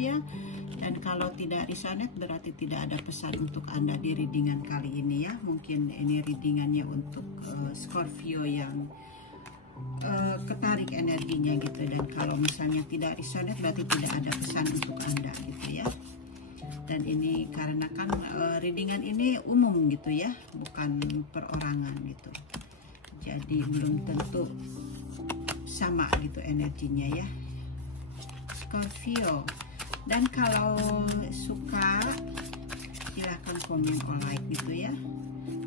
ya. Dan kalau tidak resonate berarti tidak ada pesan untuk Anda di readingan kali ini ya. Mungkin ini readingannya untuk Scorpio yang ketarik energinya gitu. Dan kalau misalnya tidak resonate berarti tidak ada pesan untuk Anda gitu ya. Dan ini karena kan readingan ini umum gitu ya, bukan perorangan gitu. Jadi belum tentu sama gitu energinya ya, Scorpio. Dan kalau suka silahkan komen or like gitu ya,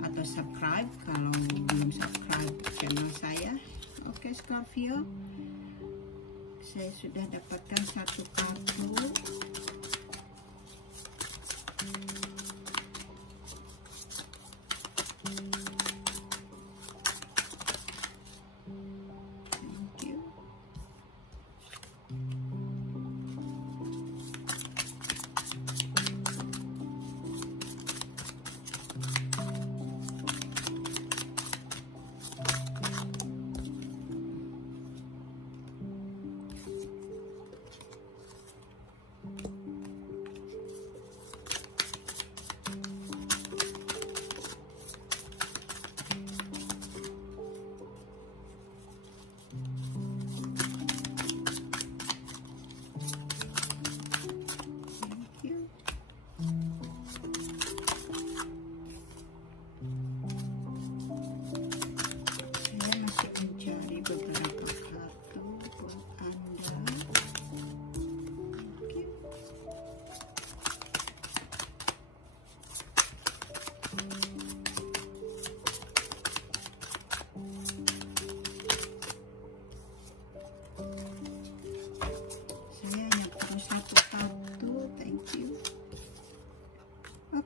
atau subscribe kalau belum subscribe channel saya. Oke Scorpio, saya sudah dapatkan satu kartu.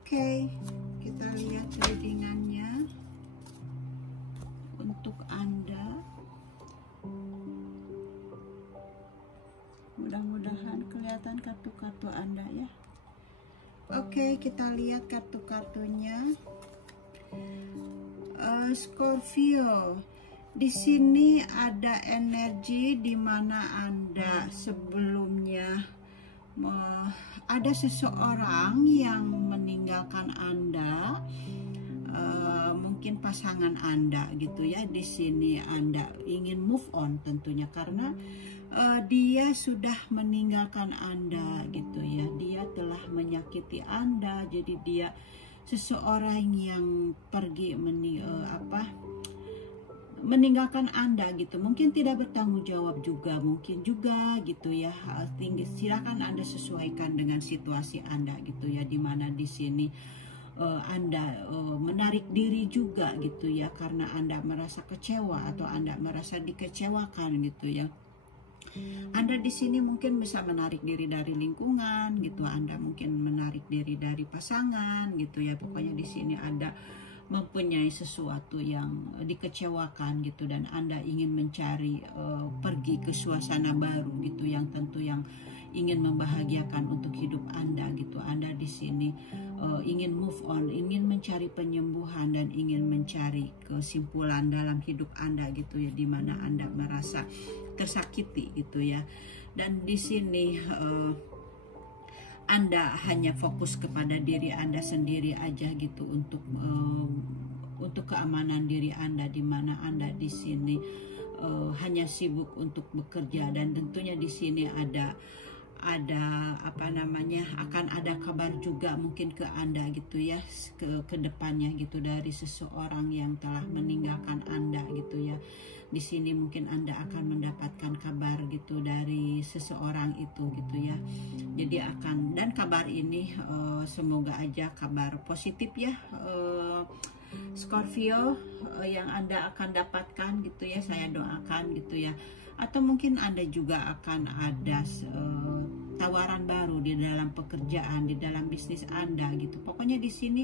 Oke, kita lihat readingannya untuk Anda. Mudah-mudahan kelihatan kartu-kartu Anda ya. Oke, kita lihat kartu-kartunya. Scorpio, di sini ada energi di mana Anda sebelumnya ada seseorang yang meninggalkan Anda, mungkin pasangan Anda gitu ya. Di sini Anda ingin move on tentunya karena dia sudah meninggalkan Anda gitu ya. Dia telah menyakiti Anda, jadi dia seseorang yang pergi meninggalkan Anda gitu. Mungkin tidak bertanggung jawab juga, mungkin juga gitu ya. Silakan Anda sesuaikan dengan situasi Anda gitu ya, dimana di sini Anda menarik diri juga gitu ya, karena Anda merasa kecewa atau Anda merasa dikecewakan gitu ya. Anda di sini mungkin bisa menarik diri dari lingkungan gitu, Anda mungkin menarik diri dari pasangan gitu ya. Pokoknya di sini ada mempunyai sesuatu yang dikecewakan gitu, dan Anda ingin mencari pergi ke suasana baru gitu, yang tentu yang ingin membahagiakan untuk hidup Anda gitu. Anda di sini ingin move on, ingin mencari penyembuhan dan ingin mencari kesimpulan dalam hidup Anda gitu ya, dimana Anda merasa tersakiti gitu ya. Dan di sini Anda hanya fokus kepada diri Anda sendiri aja gitu, untuk keamanan diri Anda, di mana Anda di sini hanya sibuk untuk bekerja. Dan tentunya di sini ada akan ada kabar juga mungkin ke Anda gitu ya, ke depannya gitu, dari seseorang yang telah meninggalkan Anda gitu ya. Di sini mungkin Anda akan mendapatkan kabar gitu dari seseorang itu gitu ya. Jadi dan kabar ini semoga aja kabar positif ya, Scorpio, yang Anda akan dapatkan gitu ya. Saya doakan gitu ya. Atau mungkin Anda juga akan ada tawaran baru di dalam pekerjaan, di dalam bisnis Anda gitu. Pokoknya di sini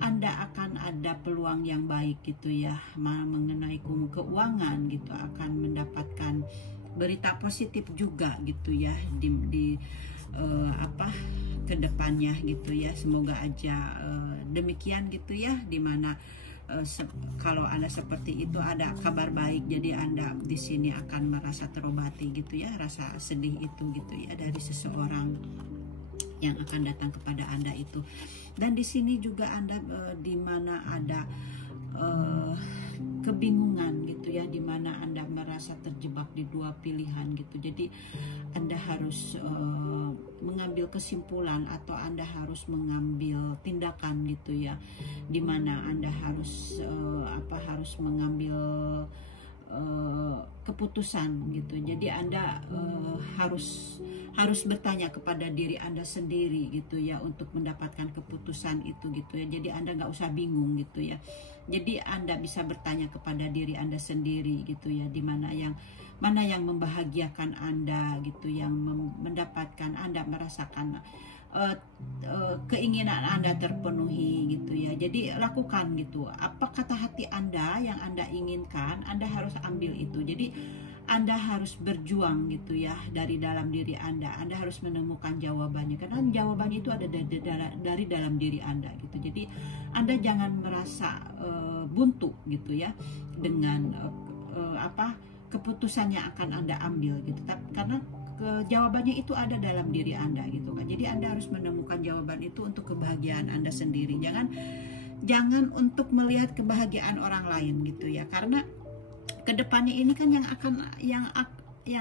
Anda akan ada peluang yang baik gitu ya, mengenai keuangan gitu, akan mendapatkan berita positif juga gitu ya di kedepannya gitu ya. Semoga aja demikian gitu ya, dimana kalau Anda seperti itu ada kabar baik, jadi Anda di sini akan merasa terobati gitu ya, rasa sedih itu gitu ya dari seseorang yang akan datang kepada Anda itu. Dan di sini juga Anda di mana ada kebingungan gitu ya, dimana Anda merasa terjebak di dua pilihan gitu. Jadi Anda harus mengambil kesimpulan atau Anda harus mengambil tindakan gitu ya, dimana Anda harus harus mengambil keputusan gitu. Jadi Anda harus bertanya kepada diri Anda sendiri gitu ya untuk mendapatkan keputusan itu gitu ya. Jadi Anda nggak usah bingung gitu ya. Jadi Anda bisa bertanya kepada diri Anda sendiri gitu ya, di mana yang membahagiakan Anda gitu, yang mendapatkan Anda merasakan keinginan Anda terpenuhi gitu ya. Jadi lakukan gitu, apa kata hati Anda yang Anda inginkan, Anda harus ambil itu. Jadi Anda harus berjuang gitu ya dari dalam diri Anda. Anda harus menemukan jawabannya, karena jawabannya itu ada dari dalam diri Anda gitu. Jadi Anda jangan merasa buntu gitu ya dengan keputusan yang akan Anda ambil gitu. Karena jawabannya itu ada dalam diri Anda gitu kan. Jadi Anda harus menemukan jawaban itu untuk kebahagiaan Anda sendiri. Jangan untuk melihat kebahagiaan orang lain gitu ya. Karena kedepannya ini kan yang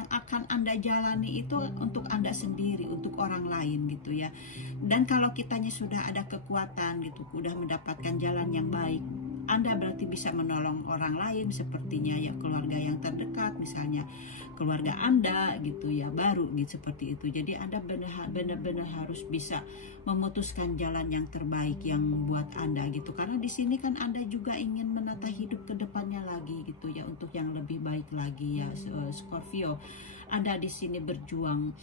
akan Anda jalani itu untuk Anda sendiri, untuk orang lain gitu ya. Dan kalau kitanya sudah ada kekuatan gitu, udah mendapatkan jalan yang baik, Anda berarti bisa menolong orang lain, sepertinya ya keluarga yang terdekat, misalnya keluarga Anda gitu ya, baru gitu seperti itu. Jadi Anda benar-benar harus bisa memutuskan jalan yang terbaik yang buat Anda gitu. Karena di sini kan Anda juga ingin menata hidup ke depannya lagi gitu ya, untuk yang lebih baik lagi ya, Scorpio. Anda di sini berjuang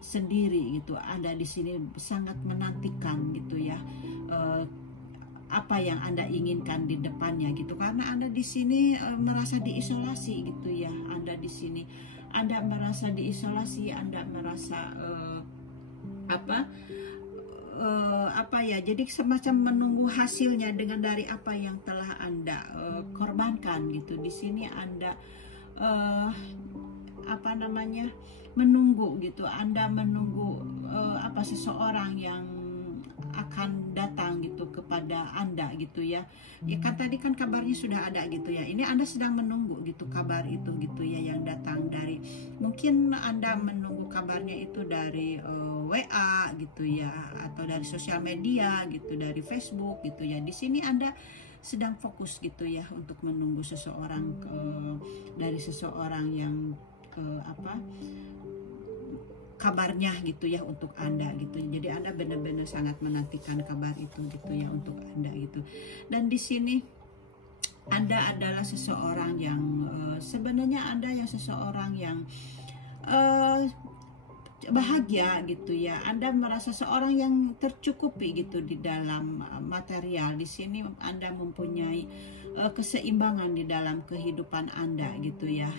sendiri gitu. Anda di sini sangat menantikan gitu ya apa yang Anda inginkan di depannya gitu. Karena Anda di sini merasa diisolasi gitu ya. Anda di sini Anda merasa diisolasi, Anda merasa jadi semacam menunggu hasilnya dengan dari apa yang telah Anda korbankan gitu. Di sini Anda menunggu gitu. Anda menunggu seseorang yang akan datang gitu kepada Anda gitu ya. Ya kan tadi kan kabarnya sudah ada gitu ya. Ini Anda sedang menunggu gitu kabar itu gitu ya, yang datang dari, mungkin Anda menunggu kabarnya itu dari WA gitu ya, atau dari sosial media gitu, dari Facebook gitu ya. Di sini Anda sedang fokus gitu ya untuk menunggu seseorang dari seseorang yang kabarnya gitu ya untuk Anda gitu. Jadi Anda benar-benar sangat menantikan kabar itu gitu ya untuk Anda gitu. Dan di sini Anda adalah seseorang yang sebenarnya Anda yang seseorang yang bahagia gitu ya. Anda merasa seorang yang tercukupi gitu di dalam material. Di sini Anda mempunyai keseimbangan di dalam kehidupan Anda gitu ya,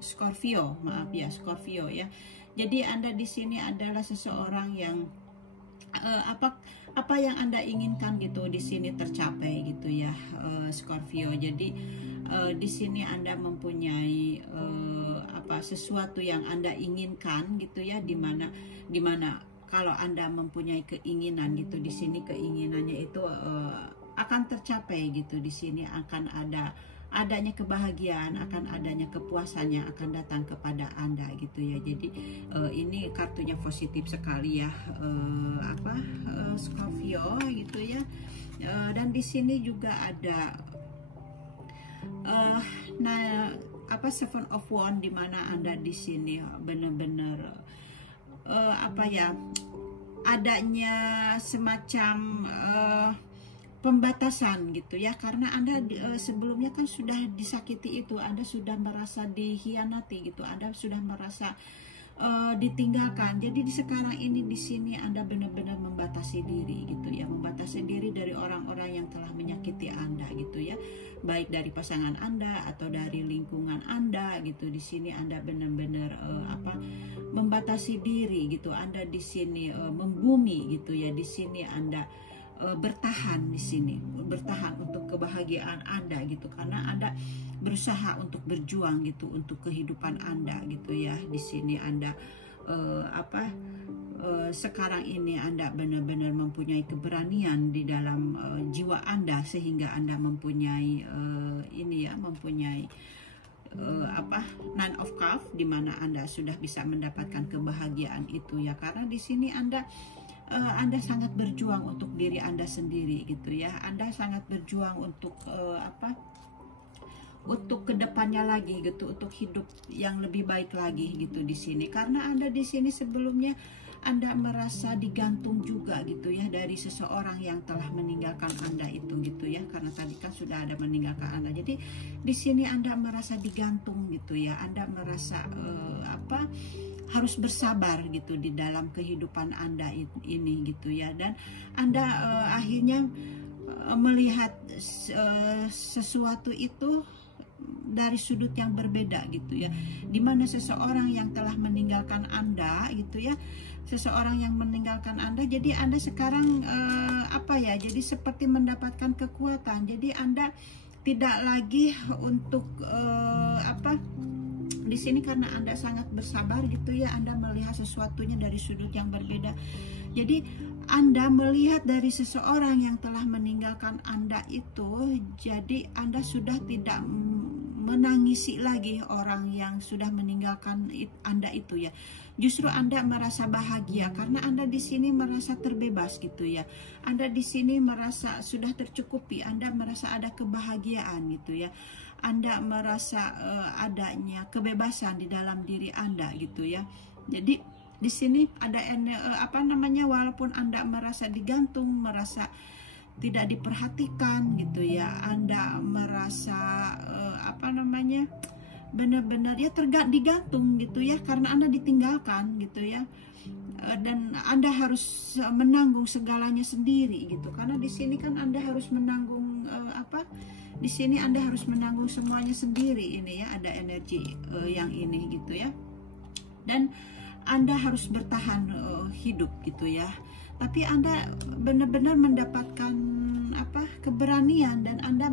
Scorpio ya. Jadi Anda di sini adalah seseorang yang apa yang Anda inginkan gitu di sini tercapai gitu ya, Scorpio. Jadi di sini Anda mempunyai sesuatu yang Anda inginkan gitu ya, dimana kalau Anda mempunyai keinginan gitu, di sini keinginannya itu akan tercapai gitu. Di sini akan adanya kebahagiaan, akan adanya kepuasan yang akan datang kepada Anda gitu ya. Jadi ini kartunya positif sekali ya, Scorpio gitu ya. Dan di sini juga ada Seven of Wands, di mana Anda di sini benar-benar adanya semacam pembatasan gitu ya, karena Anda sebelumnya kan sudah disakiti itu, Anda sudah merasa dikhianati gitu, Anda sudah merasa ditinggalkan. Jadi sekarang ini di sini Anda benar-benar membatasi diri gitu ya, membatasi diri dari orang-orang yang telah menyakiti Anda gitu ya, baik dari pasangan Anda atau dari lingkungan Anda gitu. Di sini Anda benar-benar membatasi diri gitu. Anda di sini membumi gitu ya. Di sini Anda bertahan di sini, bertahan untuk kebahagiaan Anda gitu, karena Anda berusaha untuk berjuang gitu untuk kehidupan Anda gitu ya. Di sini Anda sekarang ini Anda benar-benar mempunyai keberanian di dalam jiwa Anda, sehingga Anda mempunyai mempunyai Nine of Cups, di mana Anda sudah bisa mendapatkan kebahagiaan itu ya, karena di sini Anda sangat berjuang untuk diri Anda sendiri gitu ya. Anda sangat berjuang untuk untuk kedepannya lagi gitu, untuk hidup yang lebih baik lagi gitu di sini. Karena Anda di sini sebelumnya Anda merasa digantung juga gitu ya dari seseorang yang telah meninggalkan Anda itu gitu ya. Karena tadi kan sudah ada meninggalkan Anda. Jadi di sini Anda merasa digantung gitu ya. Anda merasa harus bersabar gitu di dalam kehidupan Anda ini gitu ya. Dan Anda akhirnya melihat sesuatu itu dari sudut yang berbeda gitu ya, dimana seseorang yang telah meninggalkan Anda gitu ya, seseorang yang meninggalkan Anda, jadi Anda sekarang jadi seperti mendapatkan kekuatan. Jadi Anda tidak lagi untuk di sini, karena Anda sangat bersabar gitu ya, Anda melihat sesuatunya dari sudut yang berbeda. Jadi Anda melihat dari seseorang yang telah meninggalkan Anda itu, jadi Anda sudah tidak menangisi lagi orang yang sudah meninggalkan Anda itu ya. Justru Anda merasa bahagia karena Anda di sini merasa terbebas gitu ya. Anda di sini merasa sudah tercukupi, Anda merasa ada kebahagiaan gitu ya. Anda merasa adanya kebebasan di dalam diri Anda gitu ya. Jadi di sini ada walaupun Anda merasa digantung, merasa tidak diperhatikan gitu ya, Anda merasa benar-benar ya digantung gitu ya, karena Anda ditinggalkan gitu ya. Dan Anda harus menanggung segalanya sendiri gitu, karena di sini kan Anda harus menanggung di sini Anda harus menanggung semuanya sendiri ini ya, ada energi yang ini gitu ya. Dan Anda harus bertahan hidup gitu ya. Tapi Anda benar-benar mendapatkan keberanian, dan Anda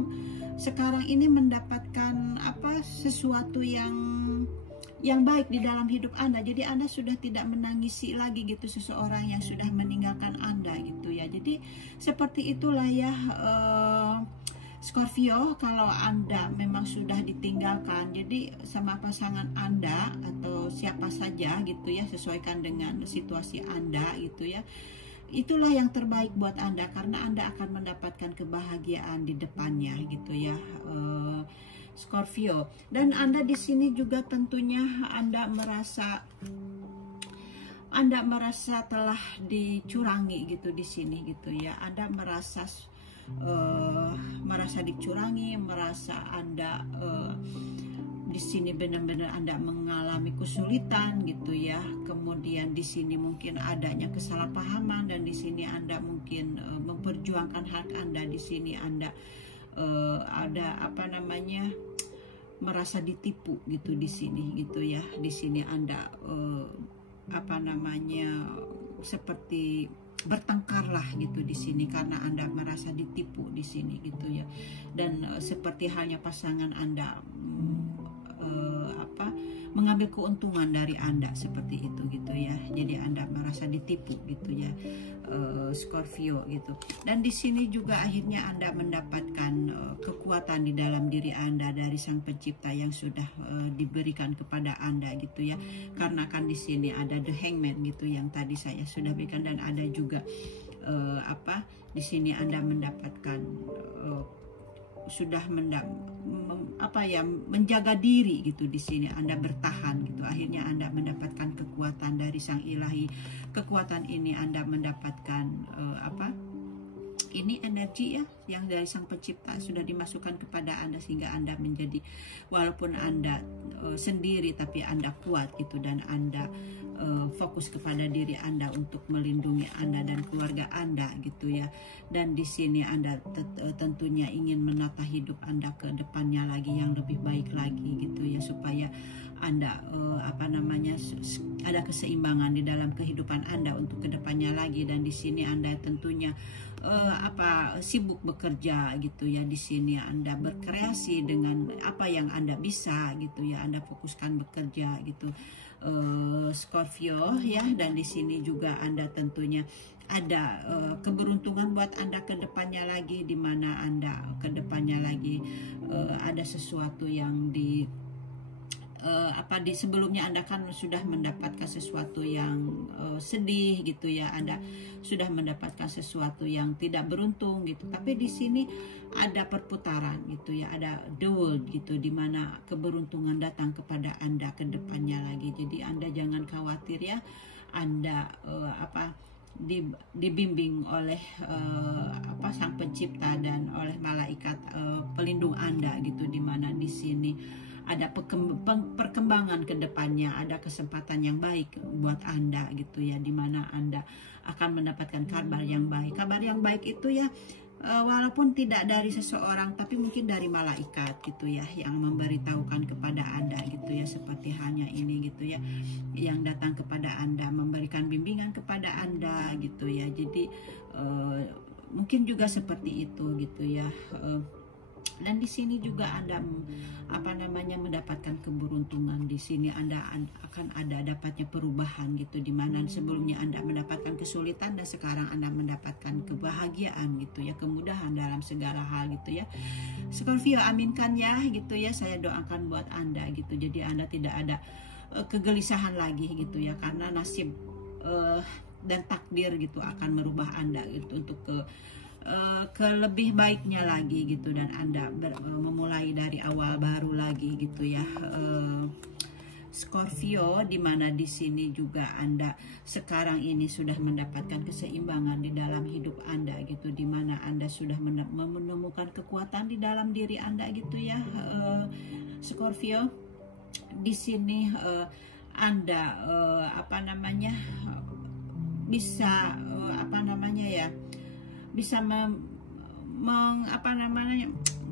sekarang ini mendapatkan sesuatu yang baik di dalam hidup Anda. Jadi Anda sudah tidak menangisi lagi gitu seseorang yang sudah meninggalkan Anda gitu ya. Jadi seperti itulah ya Scorpio, kalau Anda memang sudah ditinggalkan, jadi sama pasangan Anda atau siapa saja gitu ya, sesuaikan dengan situasi Anda gitu ya. Itulah yang terbaik buat Anda, karena Anda akan mendapatkan kebahagiaan di depannya gitu ya, Scorpio. Dan Anda di sini juga tentunya Anda merasa telah dicurangi gitu di sini gitu ya. Anda merasa dicurangi, merasa Anda di sini benar-benar Anda mengalami kesulitan gitu ya. Kemudian di sini mungkin adanya kesalahpahaman, dan di sini Anda mungkin memperjuangkan hak Anda. Di sini Anda ada merasa ditipu gitu di sini gitu ya. Di sini Anda seperti bertengkarlah gitu di sini, karena Anda merasa ditipu di sini gitu ya. Dan seperti halnya pasangan Anda mengambil keuntungan dari Anda seperti itu gitu ya. Jadi Anda merasa ditipu gitu ya, Scorpio gitu. Dan di sini juga akhirnya Anda mendapatkan kekuatan di dalam diri Anda dari Sang Pencipta yang sudah diberikan kepada Anda gitu ya. Karena kan di sini ada The Hangman gitu yang tadi saya sudah berikan, dan ada juga di sini Anda mendapatkan sudah menjaga diri gitu. Di sini Anda bertahan gitu, akhirnya Anda mendapatkan kekuatan dari Sang Ilahi. Kekuatan ini Anda mendapatkan ini energi ya yang dari Sang Pencipta sudah dimasukkan kepada Anda, sehingga Anda menjadi, walaupun Anda sendiri tapi Anda kuat gitu, dan Anda fokus kepada diri Anda untuk melindungi Anda dan keluarga Anda gitu ya. Dan di sini Anda tentunya ingin menata hidup Anda ke depannya lagi yang lebih baik lagi gitu ya, supaya Anda apa namanya, ada keseimbangan di dalam kehidupan Anda untuk kedepannya lagi. Dan di sini Anda tentunya sibuk bekerja gitu ya. Di sini Anda berkreasi dengan apa yang Anda bisa gitu ya. Anda fokuskan bekerja gitu, Scorpio ya. Dan di sini juga Anda tentunya ada keberuntungan buat Anda ke depannya lagi, di mana Anda ke depannya lagi ada sesuatu yang di sebelumnya Anda kan sudah mendapatkan sesuatu yang sedih gitu ya. Anda sudah mendapatkan sesuatu yang tidak beruntung gitu. Tapi di sini ada perputaran gitu ya, ada the world gitu, di mana keberuntungan datang kepada Anda ke depannya lagi. Jadi Anda jangan khawatir ya. Anda dibimbing oleh Sang Pencipta dan oleh malaikat pelindung Anda gitu, di mana di sini ada perkembangan ke depannya, ada kesempatan yang baik buat Anda gitu ya, di mana Anda akan mendapatkan kabar yang baik. Kabar yang baik itu ya, walaupun tidak dari seseorang, tapi mungkin dari malaikat gitu ya, yang memberitahukan kepada Anda gitu ya, seperti halnya ini gitu ya, yang datang kepada Anda, memberikan bimbingan kepada Anda gitu ya. Jadi mungkin juga seperti itu gitu ya. Dan di sini juga Anda mendapatkan keberuntungan. Di sini Anda akan ada dapatnya perubahan gitu, di mana sebelumnya Anda mendapatkan kesulitan dan sekarang Anda mendapatkan kebahagiaan gitu ya, kemudahan dalam segala hal gitu ya. Scorpio, aminkan ya gitu ya, saya doakan buat Anda gitu. Jadi Anda tidak ada kegelisahan lagi gitu ya, karena nasib dan takdir gitu akan merubah Anda gitu untuk ke lebih baiknya lagi gitu, dan Anda memulai dari awal baru lagi gitu ya, Scorpio, di mana di sini juga Anda sekarang ini sudah mendapatkan keseimbangan di dalam hidup Anda gitu, di mana Anda sudah menemukan kekuatan di dalam diri Anda gitu ya, Scorpio. Di sini Anda bisa bisa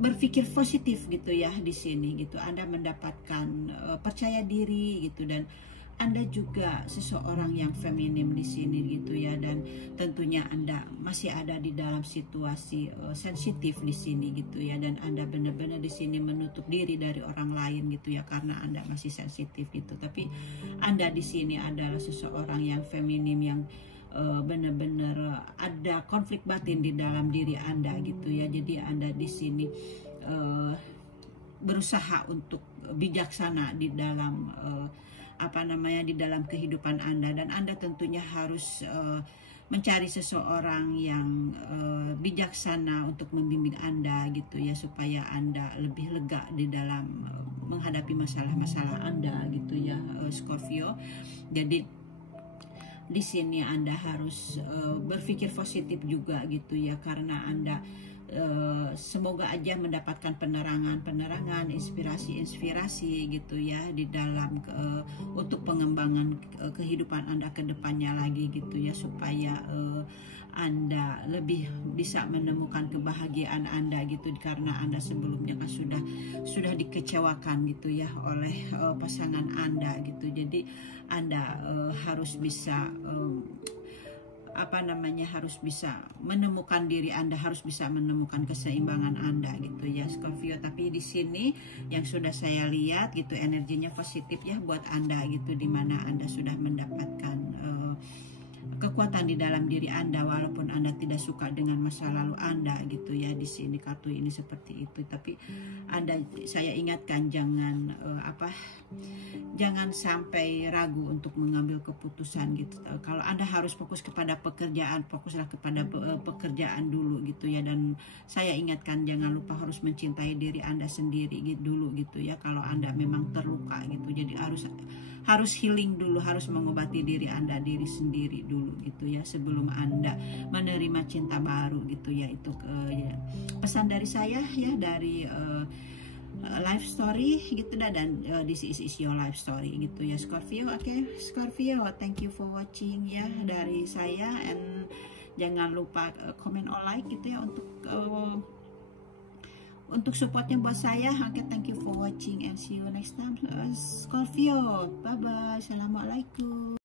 berpikir positif gitu ya. Di sini gitu Anda mendapatkan percaya diri gitu, dan Anda juga seseorang yang feminim di sini gitu ya. Dan tentunya Anda masih ada di dalam situasi sensitif di sini gitu ya, dan Anda benar-benar di sini menutup diri dari orang lain gitu ya, karena Anda masih sensitif gitu. Tapi Anda di sini adalah seseorang yang feminim, yang benar-benar ada konflik batin di dalam diri Anda gitu ya. Jadi Anda di sini berusaha untuk bijaksana di dalam di dalam kehidupan Anda, dan Anda tentunya harus mencari seseorang yang bijaksana untuk membimbing Anda gitu ya, supaya Anda lebih lega di dalam menghadapi masalah-masalah Anda gitu ya, Scorpio. Jadi di sini Anda harus berpikir positif juga gitu ya, karena Anda semoga aja mendapatkan penerangan, inspirasi gitu ya, di dalam untuk pengembangan kehidupan Anda ke depannya lagi gitu ya, supaya Anda lebih bisa menemukan kebahagiaan Anda gitu, karena Anda sebelumnya kan sudah dikecewakan gitu ya oleh pasangan Anda gitu. Jadi Anda harus bisa harus bisa menemukan diri Anda, harus bisa menemukan keseimbangan Anda gitu ya, Scorpio. Tapi di sini yang sudah saya lihat gitu, energinya positif ya buat Anda gitu, dimana Anda sudah mendapatkan kekuatan di dalam diri Anda, walaupun Anda tidak suka dengan masa lalu Anda gitu ya. Di sini kartu ini seperti itu, tapi saya ingatkan jangan jangan sampai ragu untuk mengambil keputusan gitu. Kalau Anda harus fokus kepada pekerjaan, fokuslah kepada pekerjaan dulu gitu ya. Dan saya ingatkan jangan lupa harus mencintai diri Anda sendiri gitu dulu gitu ya. Kalau Anda memang terluka gitu, jadi harus healing dulu, harus mengobati diri Anda sendiri dulu gitu ya, sebelum Anda menerima cinta baru gitu ya. Itu ya, pesan dari saya ya, dari life story gitu dah. Dan this is your life story gitu ya, Scorpio. Oke, Scorpio, thank you for watching ya dari saya, and jangan lupa comment or like gitu ya, untuk supportnya buat saya. Oke, thank you for watching and see you next time. Scorpio, bye bye, assalamualaikum.